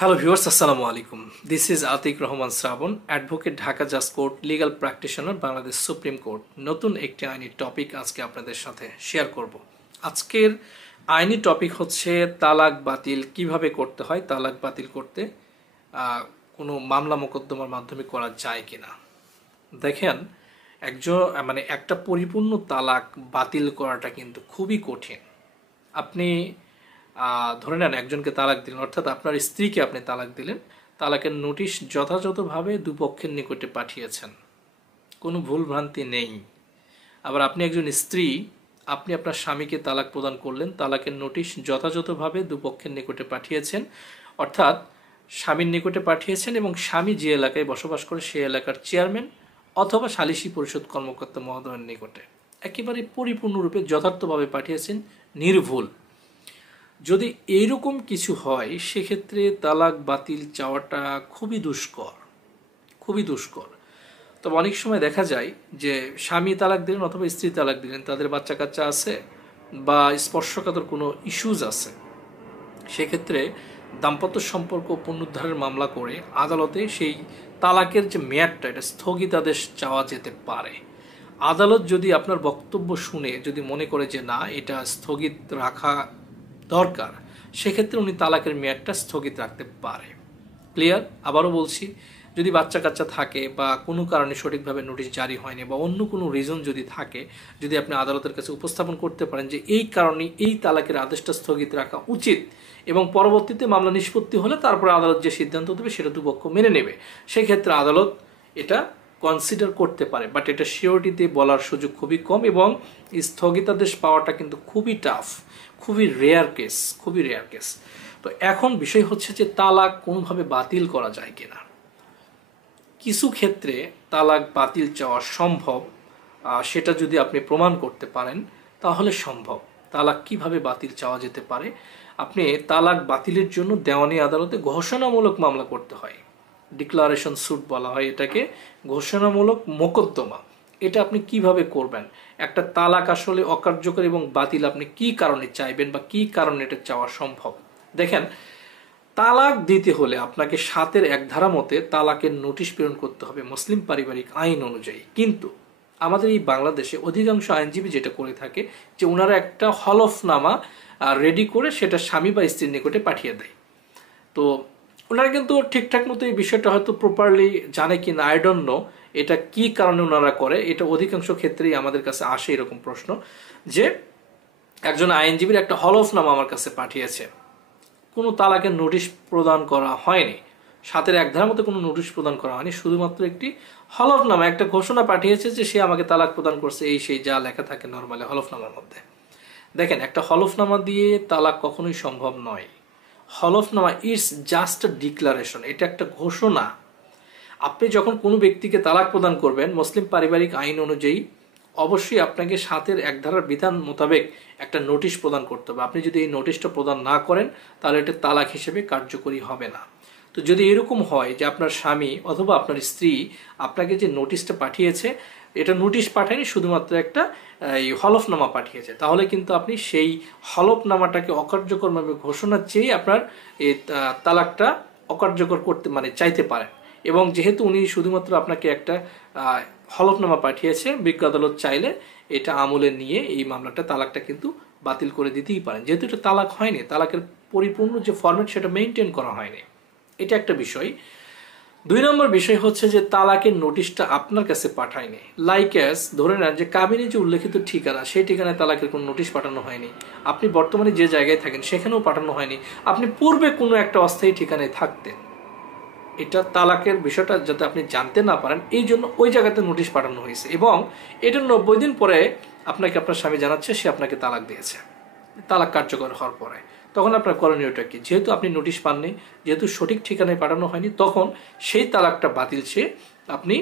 Hello viewers, আসসালামু আলাইকুম। This is Atik Rahman Shrabon, advocate, Dhaka জাজ court, legal practitioner, Bangladesh supreme court. নতুন একটি আইনি টপিক আজকে আপনাদের সাথে শেয়ার করব। আজকের আইনি টপিক হচ্ছে তালাক বাতিল কিভাবে করতে হয়, তালাক বাতিল করতে কোনো মামলা মোকদ্দমার মাধ্যমে করা যায় কিনা। দেখেন, একটা পরিপূর্ণ তালাক বাতিল করাটা কিন্তু খুবই কঠিন। আপনি ধরে নেন একজনকে তালাক দিলেন, অর্থাৎ আপনার স্ত্রীকে আপনি তালাক দিলেন, তালাকের নোটিশ যথাযথভাবে দুপক্ষের নিকটে পাঠিয়েছেন, কোনো ভুলভ্রান্তি নেই। আবার আপনি একজন স্ত্রী, আপনি আপনার স্বামীকে তালাক প্রদান করলেন, তালাকের নোটিশ যথাযথভাবে দুপক্ষের নিকটে পাঠিয়েছেন, অর্থাৎ স্বামীর নিকটে পাঠিয়েছেন এবং স্বামী যে এলাকায় বসবাস করে সেই এলাকার চেয়ারম্যান অথবা সালিসি পরিষদ কর্মকর্তা মহোদয়ের নিকটে একেবারে পরিপূর্ণরূপে যথার্থভাবে পাঠিয়েছেন, নির্ভুল। যদি এইরকম কিছু হয় সেক্ষেত্রে তালাক বাতিল চাওয়াটা খুবই দুষ্কর, খুবই দুষ্কর। তবে অনেক সময় দেখা যায় যে স্বামী তালাক দিলেন অথবা স্ত্রী তালাক দিলেন, তাদের বাচ্চা কাচ্চা আছে বা স্পর্শকাতর কোনো ইস্যুজ আছে, সেক্ষেত্রে দাম্পত্য সম্পর্ক পুনরুদ্ধারের মামলা করে আদালতে সেই তালাকের যে মেয়াদটা এটা স্থগিতাদেশ চাওয়া যেতে পারে। আদালত যদি আপনার বক্তব্য শুনে যদি মনে করে যে না, এটা স্থগিত রাখা দরকার, সেক্ষেত্রে উনি তালাকের মেয়াদটা স্থগিত রাখতে পারে। ক্লিয়ার? আবারও বলছি, যদি বাচ্চা কাচ্চা থাকে বা কোনো কারণে সঠিকভাবে নোটিশ জারি হয়নি বা অন্য কোনো রিজন যদি থাকে, যদি আপনি আদালতের কাছে উপস্থাপন করতে পারেন যে এই কারণে এই তালাকের আদেশটা স্থগিত রাখা উচিত, এবং পরবর্তীতে মামলা নিষ্পত্তি হলে তারপরে আদালত যে সিদ্ধান্ত দেবে সেটা দুপক্ষ মেনে নেবে, সেক্ষেত্রে আদালত এটা কনসিডার করতে পারে। বাট এটা শিওরিটিতে বলার সুযোগ খুবই কম এবং স্থগিতাদেশ পাওয়াটা কিন্তু খুবই টাফ, খুবই রেয়ার কেস, খুবই রেয়ার কেস। তো এখন বিষয় হচ্ছে যে তালাক কোনোভাবে বাতিল করা যায় কিনা। কিছু ক্ষেত্রে তালাক বাতিল চাওয়া সম্ভব, সেটা যদি আপনি প্রমাণ করতে পারেন তাহলে সম্ভব। তালাক কিভাবে বাতিল চাওয়া যেতে পারে? আপনি তালাক বাতিলের জন্য দেওয়ানি আদালতে ঘোষণামূলক মামলা করতে হয়, ডিক্লারেশন স্যুট বলা হয় এটাকে, ঘোষণামূলক মোকদ্দমা। এটা আপনি কিভাবে করবেন? একটা তালাক আসলে অকার্যকর এবং বাতিল আপনি কি কারণে চাইবেন বা কি কারণে এটা চাওয়া সম্ভব। দেখেন, তালাক দিতে হলে আপনাকে 7-1 ধারা মতে তালাকের নোটিশ প্রেরণ করতে হবে মুসলিম পারিবারিক আইন অনুযায়ী। কিন্তু আমাদের এই বাংলাদেশে অধিকাংশ আইনজীবী যেটা করে থাকে যে ওনারা একটা হলফনামা রেডি করে সেটা স্বামী বা স্ত্রীর নিকটে পাঠিয়ে দেয়। তো ওনারা কিন্তু ঠিকঠাক মতো এই বিষয়টা হয়তো প্রপারলি জানে কি না, আই ডোন্ট নো এটা কি কারণে ওনারা করে। এটা অধিকাংশ ক্ষেত্রেই আমাদের কাছে আসে এরকম প্রশ্ন যে একজন আইনজীবীর একটা হলফনামা আমার কাছে পাঠিয়েছে, কোনো তালাকের নোটিশ প্রদান করা হয়নি, 7-1 ধারার মধ্যে কোনো নোটিশ প্রদান করা হয়নি, শুধুমাত্র একটি হলফনামা, একটা ঘোষণা পাঠিয়েছে যে সে আমাকে তালাক প্রদান করছে, এই সেই যা লেখা থাকে নর্মালি হলফনামার মধ্যে। দেখেন, একটা হলফনামা দিয়ে তালাক কখনোই সম্ভব নয়। হলফনামা ইটস জাস্ট আ ডিক্লারেশন, এটা একটা ঘোষণা। আপনি যখন কোনো ব্যক্তিকে তালাক প্রদান করবেন মুসলিম পারিবারিক আইন অনুযায়ী অবশ্যই আপনাকে 7-1 ধারার বিধান মোতাবেক একটা নোটিশ প্রদান করতে হবে। আপনি যদি এই নোটিশটা প্রদান না করেন তাহলে এটা তালাক হিসেবে কার্যকরী হবে না। তো যদি এরকম হয় যে আপনার স্বামী অথবা আপনার স্ত্রী আপনাকে যে নোটিশটা পাঠিয়েছে এটা নোটিশ পাঠায়নি, শুধুমাত্র একটা হলফনামা পাঠিয়েছে, তাহলে কিন্তু আপনি সেই হলফনামাটাকে অকার্যকরভাবে ঘোষণা চেয়ে আপনার এই তালাকটা অকার্যকর করতে চাইতে পারেন। এবং যেহেতু উনি শুধুমাত্র আপনাকে একটা হলফনামা পাঠিয়েছে, বিজ্ঞ আদালত চাইলে এটা আমলে নিয়ে এই মামলাটা তালাকটা কিন্তু বাতিল করে দিতেই পারেন, যেহেতু এটা তালাক হয়নি, তালাকের পরিপূর্ণ যে ফরম্যাট সেটা মেনটেন করা হয়নি। এটা একটা বিষয়। 2 নম্বর বিষয় হচ্ছে যে তালাকের নোটিশটা আপনার কাছে পাঠায়নি। লাইক অ্যাজ ধরে নেন যে কাবিনে যে উল্লেখিত ঠিকানা সেই ঠিকানায় তালাকের কোনো নোটিশ পাঠানো হয়নি, আপনি বর্তমানে যে জায়গায় থাকেন সেখানেও পাঠানো হয়নি, আপনি পূর্বে কোনো একটা অস্থায়ী ঠিকানায় থাকতেন, এটা তালাকের বিষয়টা যাতে আপনি জানতে না পারেন এই জন্য ওই জায়গাতে নোটিশ পাঠানো হয়েছে, এবং এটা 90 দিন পরে আপনাকে আপনার স্বামী জানাচ্ছে সে আপনাকে তালাক দিয়েছে, তালাক কার্যকর হওয়ার পরে। তখন আপনার করণীয়টা কি? যেহেতু আপনি নোটিশ পাননি, যেহেতু সঠিক ঠিকানায় পাঠানো হয়নি, তখন সেই তালাকটা বাতিল চেয়ে আপনি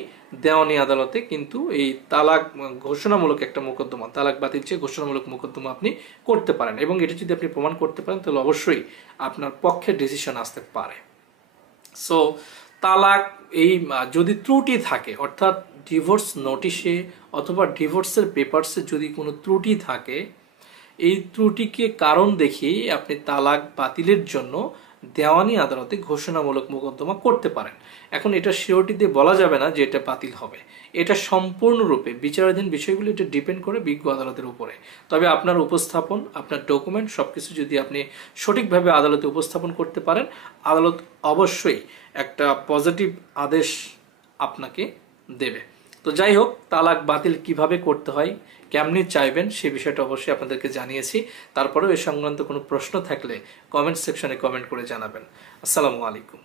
দেওয়ানি আদালতে কিন্তু এই তালাক ঘোষণামূলক একটা মোকদ্দমা, তালাক বাতিল চেয়ে ঘোষণামূলক মোকদ্দমা আপনি করতে পারেন, এবং এটা যদি আপনি প্রমাণ করতে পারেন তাহলে অবশ্যই আপনার পক্ষে ডিসিশন আসতে পারে। সো তালাক এই যদি ত্রুটি থাকে, অর্থাৎ ডিভোর্স নোটিশে অথবা ডিভোর্সের পেপারসে যদি কোনো ত্রুটি থাকে, এই ত্রুটিকে কারণ দেখিয়ে আপনি তালাক বাতিলের জন্য দেওয়ানি আদালতে ঘোষণামূলক মোকদ্দমা করতে পারেন। এখন এটা সিওরিটি দিয়ে বলা যাবে না যে এটা বাতিল হবে, এটা সম্পূর্ণরূপে বিচারাধীন বিষয়গুলো, এটা ডিপেন্ড করে বিজ্ঞ আদালতের উপরে। তবে আপনার উপস্থাপন, আপনার ডকুমেন্ট সবকিছু যদি আপনি সঠিকভাবে আদালতে উপস্থাপন করতে পারেন, আদালত অবশ্যই একটা পজিটিভ আদেশ আপনাকে দেবে। তো যাই হোক, তালাক বাতিল কিভাবে করতে হয়, কেমনি চাইবেন, সে বিষয়টা অবশ্যই আপনাদেরকে জানিয়েছি। তারপরেও এ সংক্রান্ত কোনো প্রশ্ন থাকলে কমেন্ট সেকশনে কমেন্ট করে জানাবেন। আসসালামু আলাইকুম।